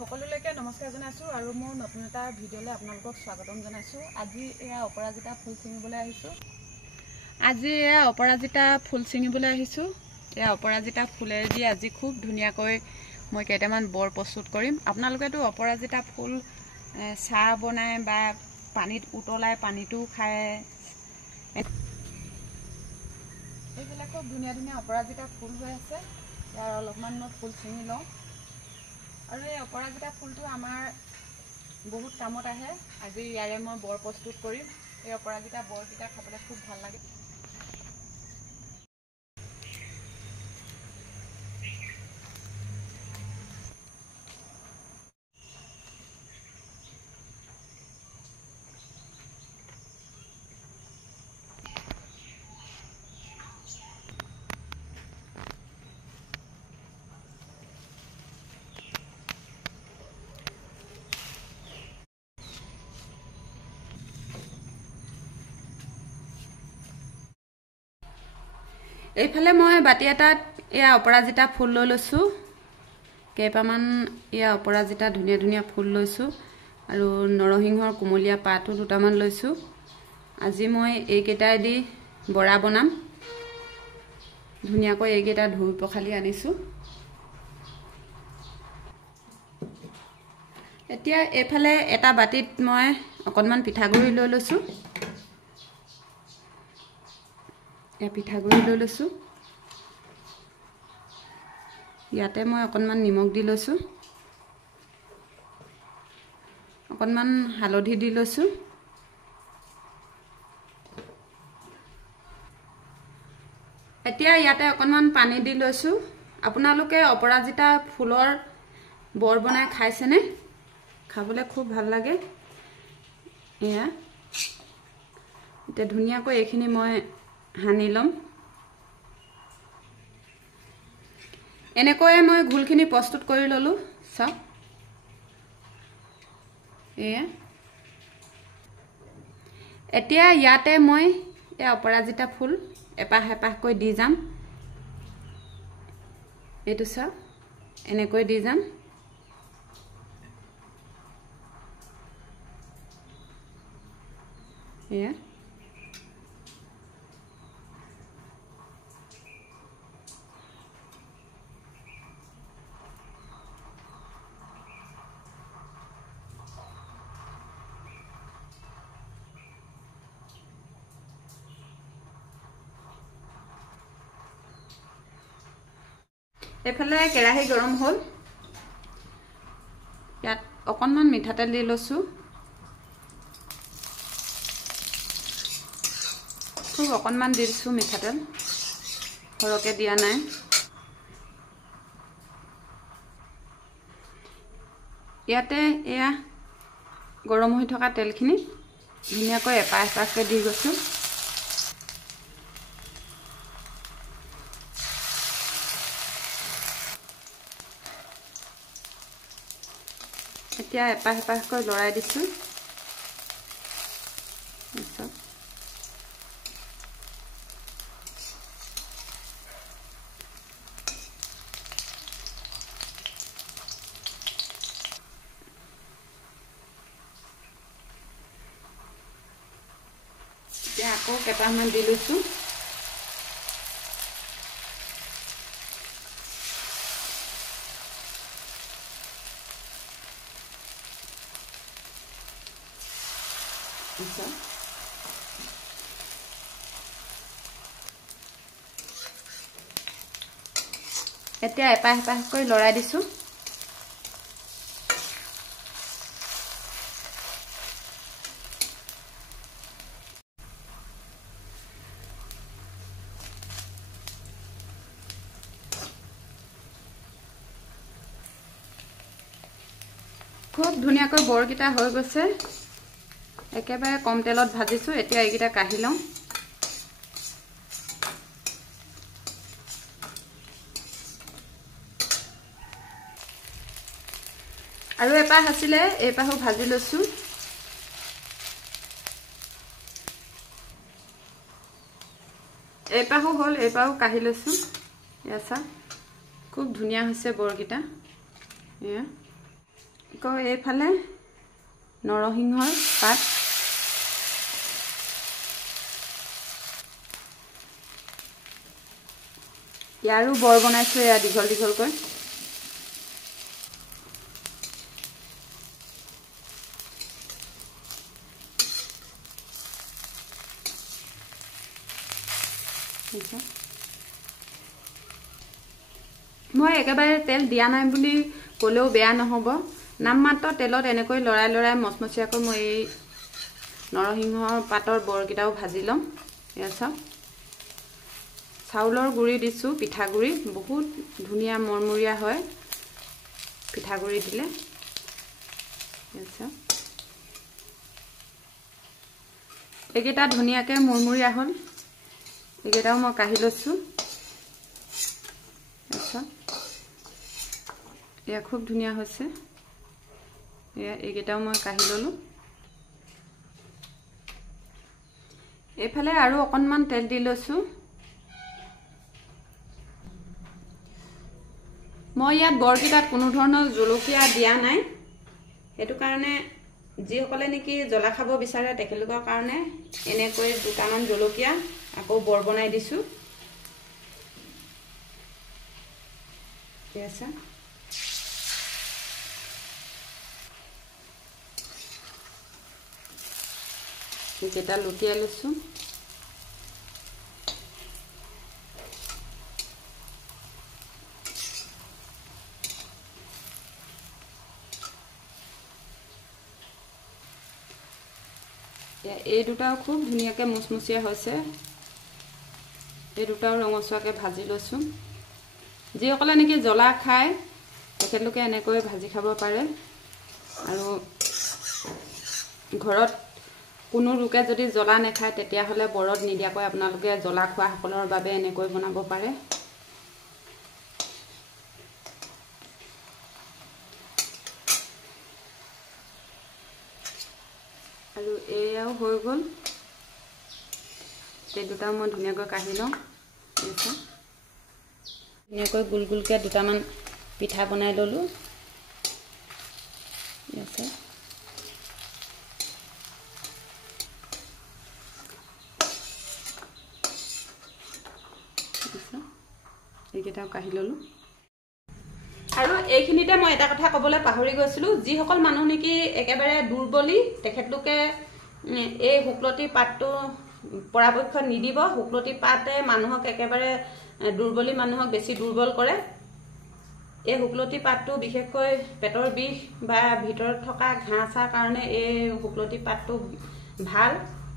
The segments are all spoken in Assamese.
সকলোলৈকে নমস্কাৰ জনাইছোঁ আৰু মোৰ নতুন এটা ভিডিঅ'লৈ আপোনালোকক স্বাগতম জনাইছোঁ। আজি এয়া অপৰাজিতা ফুল ছিঙিবলৈ আহিছোঁ। এয়া অপৰাজিতা ফুলেদি আজি খুব ধুনীয়াকৈ মই কেইটামান বৰ প্ৰস্তুত কৰিম। আপোনালোকেতো অপৰাজিতা ফুল চাহ বনাই বা পানীত উতলাই পানীটো খায়। এইবিলাক খুব ধুনীয়া ধুনীয়া অপৰাজিতা ফুল হৈ আছে। ইয়াৰ অলপমান মই ফুল ছিঙি লওঁ। আৰু এই অপৰাজিতা ফুলটো আমাৰ বহুত কামত আহে। আজি ইয়াৰে মই বৰ প্ৰস্তুত কৰিম। এই অপৰাজিতা বৰকেইটা খাবলৈ খুব ভাল লাগে। এইফালে মই বাটি এটাত এয়া অপৰাজিতা ফুল লৈ লৈছোঁ। কেইটামান এয়া অপৰাজিতা ধুনীয়া ধুনীয়া ফুল লৈছোঁ আৰু নৰসিংহৰ কোমলীয়া পাতো দুটামান লৈছোঁ। আজি মই এইকেইটাই দি বৰা বনাম। ধুনীয়াকৈ এইকেইটা ধুই পখালি আনিছোঁ। এতিয়া এইফালে এটা বাটিত মই অকণমান পিঠাগুড়ি লৈ লৈছোঁ। পিঠাগুড়ি লৈ লৈছোঁ। ইয়াতে মই অকণমান নিমখ দি লৈছোঁ, অকণমান হালধি দি লৈছোঁ। এতিয়া ইয়াতে অকণমান পানী দি লৈছোঁ। আপোনালোকে অপৰাজিতা ফুলৰ বৰ বনাই খাইছেনে? খাবলৈ খুব ভাল লাগে। এয়া এতিয়া ধুনীয়াকৈ এইখিনি মই সানি ল'ম। এনেকৈয়ে মই ঘোলখিনি প্ৰস্তুত কৰি ল'লোঁ। চাওক, এয়া এতিয়া ইয়াতে মই এই অপৰাজিতা ফুল এপাহ এপাহকৈ দি যাম। এইটো চাওক, এনেকৈ দি যাম। এয়া এইফালে কেৰাহী গৰম হ'ল। ইয়াত অকণমান মিঠাতেল দি লৈছোঁ। খুব অকণমান দি দিছোঁ মিঠাতেল, সৰহকৈ দিয়া নাই। ইয়াতে এয়া গৰম হৈ থকা তেলখিনি ধুনীয়াকৈ এপাহ এপাহকৈ দি গৈছোঁ। এতিয়া এপাহ এপাহকৈ লৰাই দিছোঁ। এতিয়া আকৌ কেইটামান দি লৈছোঁ। এতিয়া এপাহ এপাহকৈ লৰাই দিছোঁ। খুব ধুনীয়াকৈ বৰকেইটা হৈ গৈছে। একেবাৰে কম তেলত ভাজিছোঁ। এতিয়া এইকেইটা কাঢ়ি লওঁ। আৰু এপাহ আছিলে, এইপাহো ভাজি লৈছোঁ। এইপাহো হ'ল, এইপাহো কাঢ়ি লৈছোঁ। এয়া চাওক, খুব ধুনীয়া হৈছে বৰকেইটা। এয়া আকৌ এইফালে নৰসিংহৰ পাত ইয়াৰো বৰ বনাইছো এয়া দীঘল দীঘলকৈ মই একেবাৰে তেল দিয়া নাই বুলি ক'লেও বেয়া নহ'ব নামমাত্ৰ তেলত এনেকৈ লৰাই লৰাই মচমচীয়াকৈ মই এই নৰসিংহৰ পাতৰ বৰকিটাও ভাজি লম এয়া চাওক চাউলৰ গুড়ি দিছো পিঠাগুড়ি বহুত ধুনীয়া মৰমৰীয়া হয় পিঠাগুড়ি দিলে এইকেইটা ধুনীয়াকৈ মৰমৰীয়া হ'ল এইকেইটাও মই কাঢ়ি লৈছো এয়া খুব ধুনীয়া হৈছে এয়া এইকেইটাও মই কাঢ়ি ললো এইফালে আৰু অকণমান তেল দি লৈছো মই ইয়াত বৰকিটাত কোনো ধৰণৰ জলকীয়া দিয়া নাই হেতু কাৰণে যিসকলে নেকি জ্বলা খাব বিচাৰে তেখেতলোকৰ কাৰণে এনেকৈ দুটামান জলকীয়া আকৌ বৰ বনাই দিছো এসা এইকেইটা লুটিয়াই লৈছো এই দুটাও খুব ধুনীয়াকৈ মুচমুচিয়া হৈছে এই দুটাও ৰঙচুৱাকৈ ভাজি লৈছো যিসকলে নেকি জ্বলা খায় তেখেতলোকে এনেকৈ ভাজি খাব পাৰে আৰু ঘৰত কোনো লোকে যদি জ্বলা নাখায় তেতিয়া হলে বৰত নিদিয়াকৈ আপোনালোকে জ্বলা খোৱা সকলৰ বাবে এনেকৈ বনাব পাৰে আৰু এয়াও হৈ গল এই দুটা মই ধুনীয়াকৈ কাঢ়ি লওঁ ধুনীয়াকৈ গুল গুলকৈ দুটামান পিঠা বনাই ললো এইকেইটাও কাঢ়ি ললো আৰু এইখিনিতে মই এটা কথা ক'বলৈ পাহৰি গৈছিলো যিসকল মানুহ নেকি একেবাৰে দুৰ্বলী তেখেতলোকে এই শুকলতি পাতটো পৰাপক্ষত নিদিব শুকলতি পাতে মানুহক একেবাৰে দুৰ্বলী মানুহক বেছি দুৰ্বল কৰে এই শুকলতি পাতটো বিশেষকৈ পেটৰ বিষ বা ভিতৰত থকা ঘাঁচাৰ কাৰণে এই শুকলতি পাতটো ভাল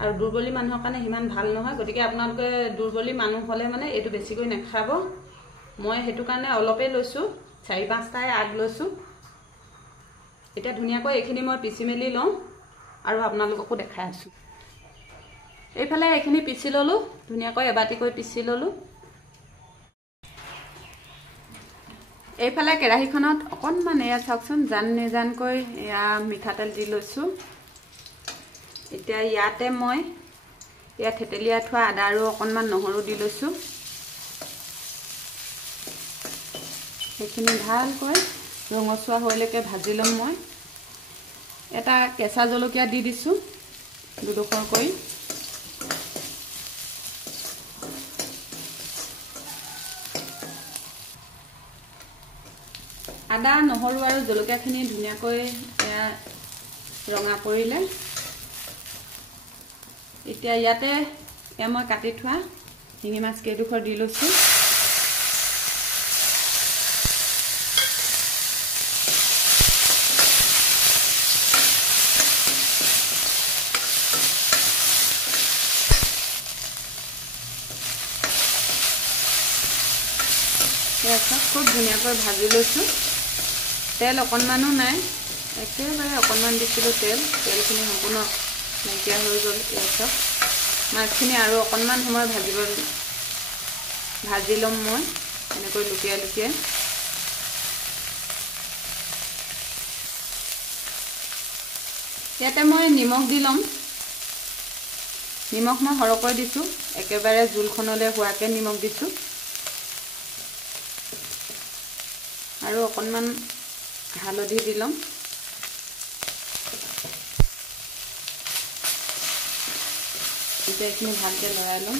আৰু দুৰ্বলী মানুহৰ কাৰণে হিমান ভাল নহয় গতিকে আপোনালোকে দুৰ্বলী মানুহ হলে মানে এইটো বেছিকৈ নাখাব মই হেতু কাৰণে অলপে লৈছো 4-5টাই আগ লৈছো এটা ধুনীয়াকৈ এইখিনি মই পিছি মেলি লওঁ আৰু আপোনালোককো দেখাই আছো এইফালে এইখিনি পিছি ললো ধুনীয়াকৈ এবাটিকৈ পিছি ললো এইফালে কেৰাহীখনত অকণমান এয়া চাওকচোন জান নেজানকৈ এয়া মিঠাতেল দি লৈছো এতিয়া ইয়াতে মই এয়া থেতেলিয়া থোৱা আদা আৰু অকণমান নহৰু দি লৈছো এইখিনি ভালকৈ ৰঙচুৱা হৈলৈকে ভাজি লম মই এটা কেঁচা জলকীয়া দি দিছো দুডোখৰ কৰি আদা নহৰু আৰু জলকীয়াখিনি ধুনীয়াকৈ এয়া ৰঙা পৰিলে এতিয়া ইয়াতে এয়া মই কাটি থোৱা শিঙি মাছ কেইডোখৰ দি লৈছো খুব ধুনীয়াকৈ ভাজি লৈছো তেল অকণমানো নাই একেবাৰে অকণমান দিছিলো তেলখিনি সম্পূৰ্ণ নাইকিয়া হৈ গ'ল এইসব মাছখিনি আৰু অকণমান সময় ভাজি ল'ম মই এনেকৈ লুটিয়াই লুটিয়াই ইয়াতে মই নিমখ দি ল'ম নিমখ মই সৰহকৈ দিছো একেবাৰে জোলখনলৈ হোৱাকৈ নিমখ দিছো আৰু অকণমান হালধি দি ল'ম এতিয়া এইখিনি ভালকৈ লৰাই ল'ম।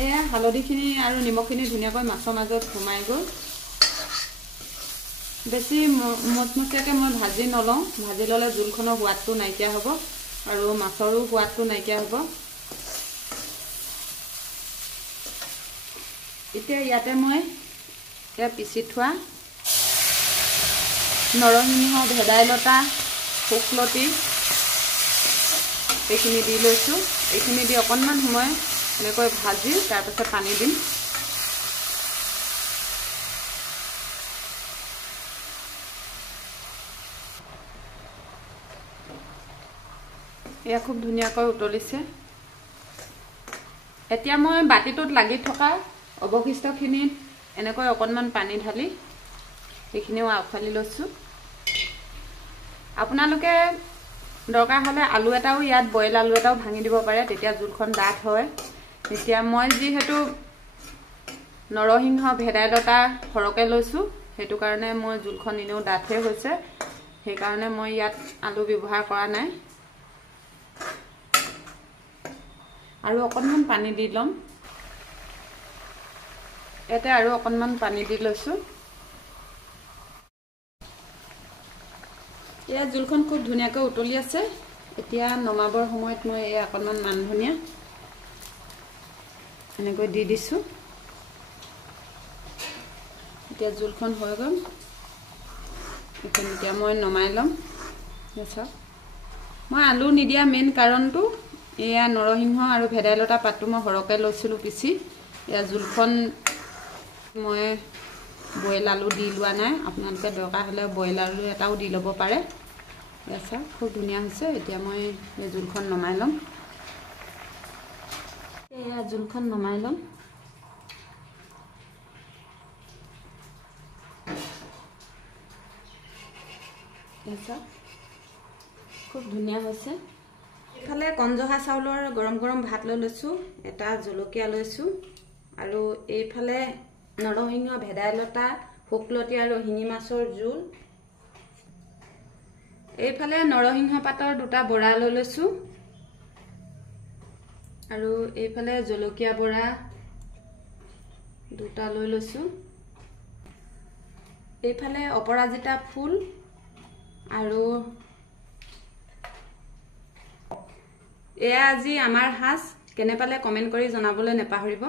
এয়া হালধিখিনি আৰু নিমখখিনি ধুনীয়াকৈ মাছৰ মাজত সোমাই গ'ল। বেছি মচমচীয়াকৈ মই ভাজি নলওঁ, ভাজি ল'লে জোলখনৰ সোৱাদটো নাইকিয়া হ'ব আৰু মাছৰো সোৱাদটো নাইকিয়া হ'ব। এতিয়া ইয়াতে মই পিচি থোৱা নৰসিংহ, ভেদাইলতা, শুকলতি এইখিনি দি লৈছোঁ। এইখিনি দি অকণমান সময় এনেকৈ ভাজি তাৰপিছত পানী দিম। এয়া খুব ধুনীয়াকৈ উতলিছে। এতিয়া মই বাতিটোত লাগি থকা অৱশিষ্টখিনিত এনেকৈ অকণমান পানী ঢালি সেইখিনিও আউফালি লৈছোঁ। আপোনালোকে দৰকাৰ হ'লে আলু এটাও ইয়াত বইল আলু এটাও ভাঙি দিব পাৰে, তেতিয়া জোলখন ডাঠ হয়। এতিয়া মই যিহেতু নৰসিংহ, ভেদাইলতা সৰহকৈ লৈছোঁ, সেইটো কাৰণে মই জোলখন এনেও ডাঠে হৈছে, সেইকাৰণে মই ইয়াত আলু ব্যৱহাৰ কৰা নাই। আৰু অকণমান পানী দি ল'ম। ইয়াতে আৰু অকণমান পানী দি লৈছোঁ। এয়া জোলখন খুব ধুনীয়াকৈ উতলি আছে। এতিয়া নমাবৰ সময়ত মই এই অকণমান মান ধনিয়া এনেকৈ দি দিছোঁ। এতিয়া জোলখন হৈ গ'ল। এতিয়া মই নমাই ল'ম। চাওক, মই আলু নিদিয়া মেইন কাৰণটো এয়া নৰসিংহ আৰু ভেদাইলতা পাতটো মই সৰহকৈ লৈছিলোঁ পিচি। এয়া জোলখন মই বইল আলু দি লোৱা নাই। আপোনালোকে দৰকাৰ হ'লে বইল আলু এটাও দি ল'ব পাৰে। এয়া চাওক, খুব ধুনীয়া হৈছে। এতিয়া মই এই জোলখন নমাই ল'ম। এয়া জোলখন নমাই ল'ম। খুব ধুনীয়া হৈছে। এইফালে কণজহা চাউলৰ গৰম গৰম ভাত লৈ লৈছোঁ, এটা জলকীয়া লৈছোঁ, আৰু এইফালে নৰসিংহ, ভেদাইলতা, শুকলতি আৰু শিঙি মাছৰ জোল। এইফালে নৰসিংহ পাতৰ দুটা বৰা লৈ লৈছোঁ, আৰু এইফালে জলকীয়া বৰা দুটা লৈ লৈছোঁ। এইফালে অপৰাজিতা ফুল আৰু এয়া আজি আমাৰ সাজ। কেনে পালে কমেণ্ট কৰি জনাবলৈ নাপাহৰিব।